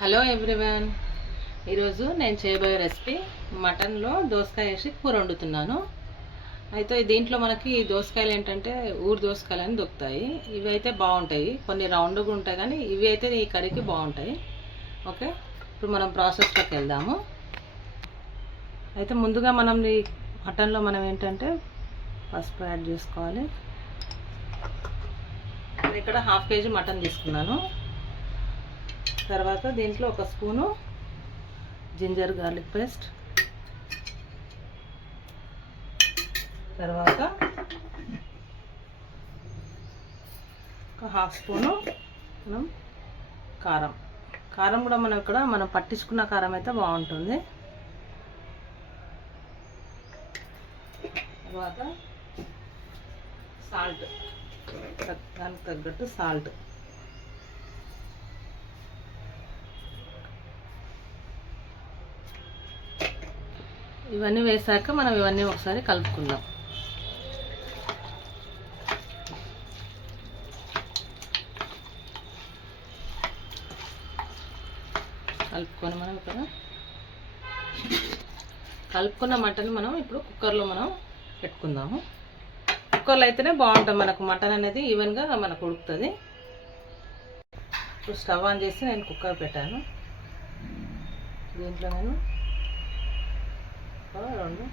Hello everyone, ఈరోజు నేను చేయబోయే రెసిపీ మటన్లో దోసకాయ వేసి కూర వండుతున్నాను. అయితే దీంట్లో మనకి దోసకాయలు ఏంటంటే ఊరు దోసకాయలు అని దొరుకుతాయి. ఇవి అయితే బాగుంటాయి, కొన్ని రౌండ్గా ఉంటాయి కానీ ఇవి అయితే ఈ కర్రీకి బాగుంటాయి. ఓకే, ఇప్పుడు మనం ప్రాసెస్లోకి వెళ్దాము. అయితే ముందుగా మనం ఈ మటన్లో మనం ఏంటంటే పసుపు యాడ్ చేసుకోవాలి. నేను ఇక్కడ 1/2 kg మటన్ తీసుకున్నాను. తర్వాత దీంట్లో 1 స్పూను జింజర్ గార్లిక్ పేస్ట్, తర్వాత 1/2 స్పూను మనం కారం కూడా మనం పట్టించుకున్న కారం అయితే బాగుంటుంది. తర్వాత సాల్ట్, దానికి తగ్గట్టు సాల్ట్. ఇవన్నీ వేసాక మనం ఇవన్నీ ఒకసారి కలుపుకుందాం. కలుపుకొని మనం ఇక్కడ కలుపుకున్న మటన్ మనం ఇప్పుడు కుక్కర్లో మనం పెట్టుకుందాము. కుక్కర్లో అయితేనే బాగుంటుంది, మనకు మటన్ అనేది ఈవెన్గా మనకు ఉడుకుతుంది. ఇప్పుడు స్టవ్ ఆన్ చేసి నేను కుక్కర్ పెట్టాను. దీంట్లో నేను 2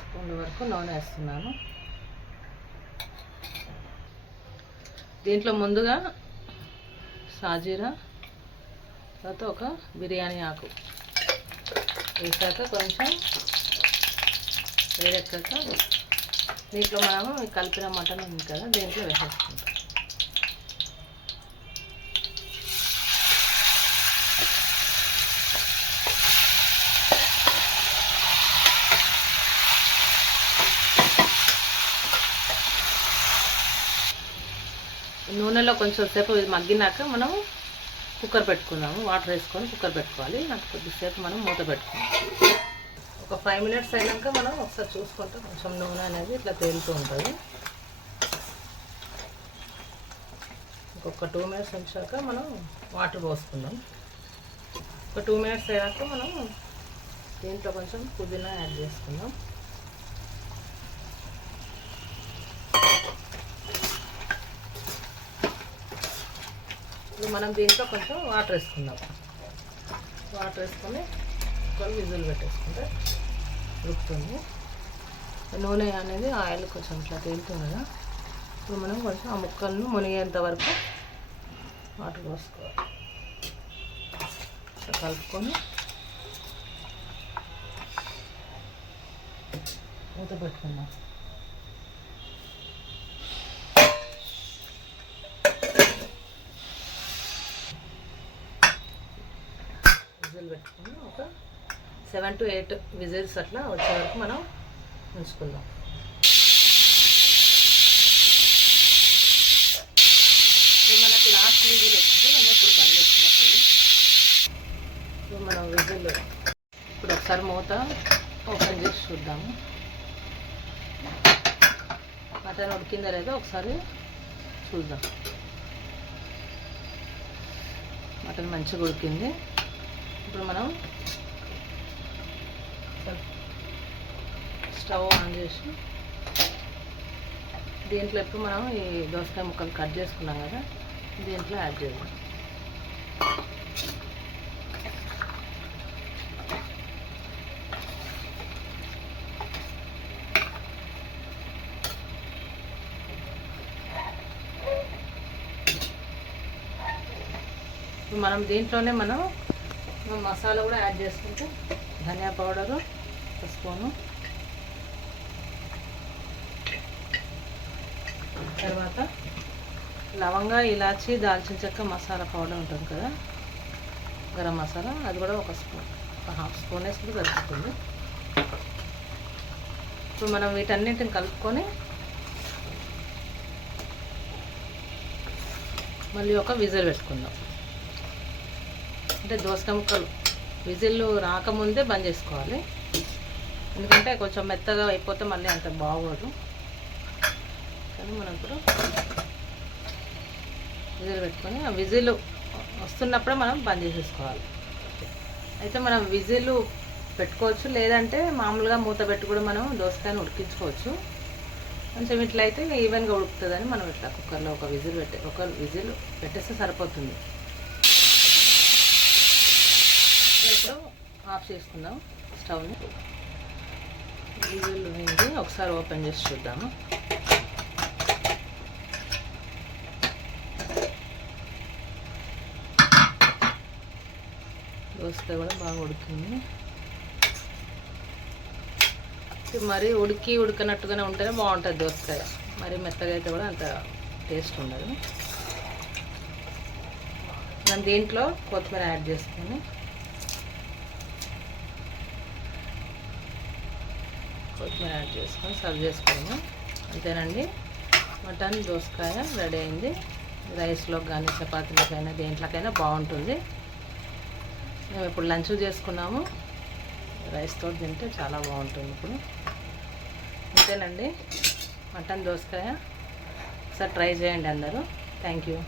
స్పూన్ల వరకు నూనె వేస్తున్నాను. దీంట్లో ముందుగా సాజీరా, తర్వాత ఒక బిర్యానీ ఆకు వేసాక కొంచెం వేడెక్కాక దీంట్లో మనము కలిపిన మటన్ ఉంది కదా, దీంట్లో వేసేసుకుంటాం. నూనెలో కొంచెం సేపు మగ్గినాక మనం కుక్కర్ పెట్టుకుందాము. వాటర్ వేసుకొని కుక్కర్ పెట్టుకోవాలి. నాకు కొద్దిసేపు మనం మూత పెట్టుకుందాం. ఒక 5 minutes అయినాక మనం ఒకసారి చూసుకుంటే కొంచెం నూనె అనేది ఇట్లా తేలుతూ ఉంటుంది. ఇంకొక 2 minutes ఉంచాక మనం వాటర్ పోసుకుందాం. ఒక 2 minutes అయినాక మనం దీంట్లో కొంచెం పుదీనా యాడ్ చేసుకుందాం. మనం దీంట్లో కొంచెం వాటర్ వేసుకుందాం. వాటర్ వేసుకొని ఒక విజిల్ పెట్టేసుకుంటే ఉడుకుతుంది. నూనె అనేది ఆయిల్ కొంచెం ఇట్లా తేలుతుంది కదా, ఇప్పుడు మనం కొంచెం ఆ ముక్కలను మునిగేంత వరకు వాటర్ పోసుకోవాలి. ఇట్లా కలుపుకొని మూత పెట్టుకుందాం. విజిల్ పెట్టుకుని ఒక 7 to 8 విజిల్స్ అట్లా వచ్చే వరకు మనం ఉంచుకుందాం. మనకు లాస్ట్ విజిల్ వచ్చింది, మనం ఇప్పుడు బంద్ చేసుకున్నప్పుడు ఇప్పుడు మనం విజిల్ ఇప్పుడు ఒకసారి మూత ఓపెన్ చేసి చూద్దాము. మటన్ ఉడికిందా లేదో ఒకసారి చూద్దాం. మటన్ మంచిగా ఉడికింది. ఇప్పుడు మనం స్టవ్ ఆన్ చేసి దీంట్లో ఇప్పుడు మనం ఈ దోసకాయ ముక్కలు కట్ చేసుకున్నాం కదా, దీంట్లో యాడ్ చేద్దాం. ఇప్పుడు మనం దీంట్లోనే మనం మసాలా కూడా యాడ్ చేసుకుంటే ధనియా పౌడరు 1 స్పూను, తర్వాత లవంగా, ఇలాచి, దాల్చిన చెక్క మసాలా పౌడర్ ఉంటుంది కదా, గరం మసాలా, అది కూడా 1 స్పూన్, 1/2 స్పూన్ వేసుకుంటే దొరుకుతుంది. ఇప్పుడు మనం వీటన్నింటిని కలుపుకొని మళ్ళీ ఒక విజిల్ పెట్టుకుందాం. అంటే దోసకాయ ముక్కలు విజిల్లు రాకముందే బంద్ చేసుకోవాలి, ఎందుకంటే కొంచెం మెత్తగా అయిపోతే మళ్ళీ అంత బాగోదు. కానీ మనం ఇప్పుడు విజిల్ పెట్టుకొని ఆ విజిల్ వస్తున్నప్పుడే మనం బంద్ చేసేసుకోవాలి. అయితే మనం విజిల్ పెట్టుకోవచ్చు, లేదంటే మామూలుగా మూత పెట్టి కూడా మనం దోసకాయని ఉడికించుకోవచ్చు. కొంచెం ఇట్లా అయితే ఈవెన్గా ఉడుకుతుందని మనం ఇట్లా కుక్కర్లో ఒక విజిల్ పెట్టేస్తే సరిపోతుంది. ఇప్పుడు ఆఫ్ చేసుకుందాం స్టవ్ని. విజిల్ వేసి ఒకసారి ఓపెన్ చేసి చూద్దాము. దోసకాయ కూడా బాగా ఉడికింది. మరి ఉడకనట్టుగానే ఉంటేనే బాగుంటుంది దోసకాయ. మరి మెత్తగా అయితే కూడా అంత టేస్ట్ ఉండదు. మనం దీంట్లో కొత్తిమీర యాడ్ చేసుకొని సర్వ్ చేసుకున్నాము. అంతేనండి, మటన్ దోసకాయ రెడీ అయింది. రైస్లోకి కానీ చపాతీలకైనా దేంట్లోకైనా బాగుంటుంది. మేము ఇప్పుడు లంచ్ చేసుకున్నాము. రైస్తో తింటే చాలా బాగుంటుంది. ఇప్పుడు అంతేనండి, మటన్ దోసకాయ ఒకసారి ట్రై చేయండి అందరూ. Thank you.